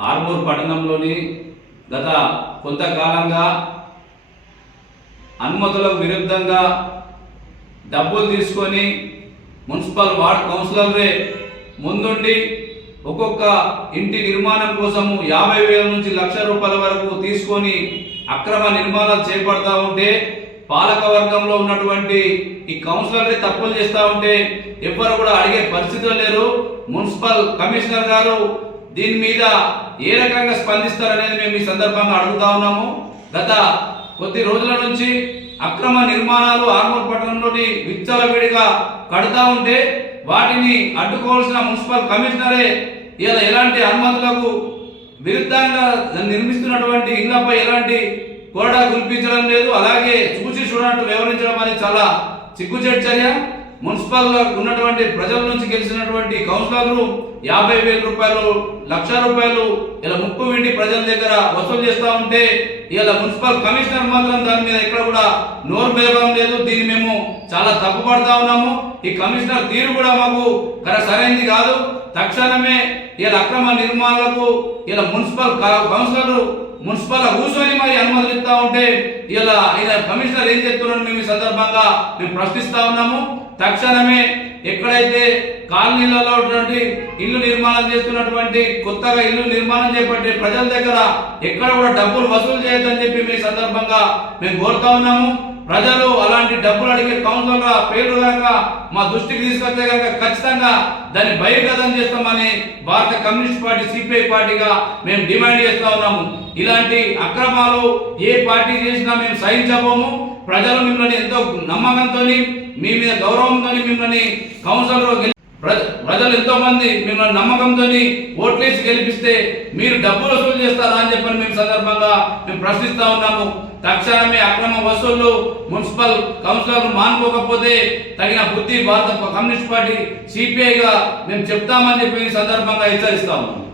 ఆర్మూర్ పట్టణంలోని గత కొంతకాలంగా అనుమతులకు విరుద్ధంగా డబ్బులు తీసుకొని మున్సిపల్ వార్డ్ కౌన్సిలర్లే ముందుండి ఒక్కొక్క ఇంటి నిర్మాణం కోసము యాభై వేల నుంచి లక్ష రూపాయల వరకు తీసుకొని అక్రమ నిర్మాణాలు చేపడతా ఉంటే పాలక వర్గంలో ఉన్నటువంటి ఈ కౌన్సిలర్ని తప్పులు చేస్తూ ఉంటే ఎవ్వరు కూడా అడిగే పరిస్థితులు లేరు. మున్సిపల్ కమిషనర్ గారు దీని మీద ఏ రకంగా స్పందిస్తారనేది మేము ఈ సందర్భంగా అడుగుతా ఉన్నాము. గత కొద్ది రోజుల నుంచి అక్రమ నిర్మాణాలు ఆర్మూర్ పట్టణంలోని విచ్చలవిడిగా కడతా ఉంటే వాటిని అడ్డుకోవాల్సిన మున్సిపల్ కమిషనరే ఇలా ఎలాంటి అనుమతులకు విరుద్ధంగా నిర్మిస్తున్నటువంటి ఇళ్ళపై ఎలాంటి కోడా కురిపించడం లేదు. అలాగే చూసి చూడనట్టు వివరించడం అనేది చాలా సిగ్గుచేటు చర్య. మున్సిపల్ ఉన్నటువంటి ప్రజల నుంచి గెలిచినటువంటి కౌన్సిలర్లు యాభై వేల రూపాయలు లక్ష రూపాయలు ఇలా ముక్కు వెండి ప్రజల దగ్గర వసూలు చేస్తూ ఉంటే ఇలా మున్సిపల్ కమిషనర్ మాత్రం దాని మీద ఎక్కడ కూడా నోరు పెరగడం లేదు. దీన్ని మేము చాలా తప్పుపడతా ఉన్నాము. ఈ కమిషనర్ తీరు కూడా మాకు కర సరైనది కాదు. తక్షణమే ఇలా అక్రమ నిర్మాణాలకు ఇలా మున్సిపల్ కా- కౌన్సిలర్ మున్సిపల్ కూర్చొని మరి అనుమతులు ఇస్తా ఉంటే ఇలా ఇలా కమిషనర్ ఏం చెప్తున్నారో మేము ఈ సందర్భంగా మేము ప్రశ్నిస్తా ఉన్నాము. తక్షణమే ఎక్కడైతే కాలనీలలో ఉన్నటువంటి ఇల్లు నిర్మాణం చేస్తున్నటువంటి కొత్తగా ఇల్లు నిర్మాణం చేపట్టే ప్రజల దగ్గర ఎక్కడ కూడా డబ్బులు వసూలు చేయొద్దని చెప్పి మీ సందర్భంగా మేము కోరుతా ఉన్నాము. ప్రజలు అలాంటి డబ్బులు అడిగే కౌన్సిలర్ పేర్లు కనుక మా దృష్టికి తీసుకొస్తే కనుక ఖచ్చితంగా దాన్ని బహిర్గతం చేస్తామని భారత కమ్యూనిస్ట్ పార్టీ సిపిఐ పార్టీగా మేము డిమాండ్ చేస్తా ఉన్నాము. ఇలాంటి అక్రమాలు ఏ పార్టీ చేసినా మేము సహించబోము. ప్రజలు మిమ్మల్ని ఎంతో నమ్మకంతో మీ మీద గౌరవంతో మిమ్మల్ని కౌన్సిలర్ ప్రజలు ఎంతో మంది మిమ్మల్ని నమ్మకంతో ఓట్లేసి గెలిపిస్తే మీరు డబ్బులు వసూలు చేస్తారా అని చెప్పని మేము మేము ప్రశ్నిస్తా ఉన్నాము. తక్షణమే అక్రమ వసూళ్ళు మున్సిపల్ కౌన్సిలర్ మానుకోకపోతే తగిన బుద్ధి భారత కమ్యూనిస్ట్ పార్టీ సిపిఐగా మేము చెప్తామని చెప్పి సందర్భంగా హెచ్చరిస్తా ఉన్నాము.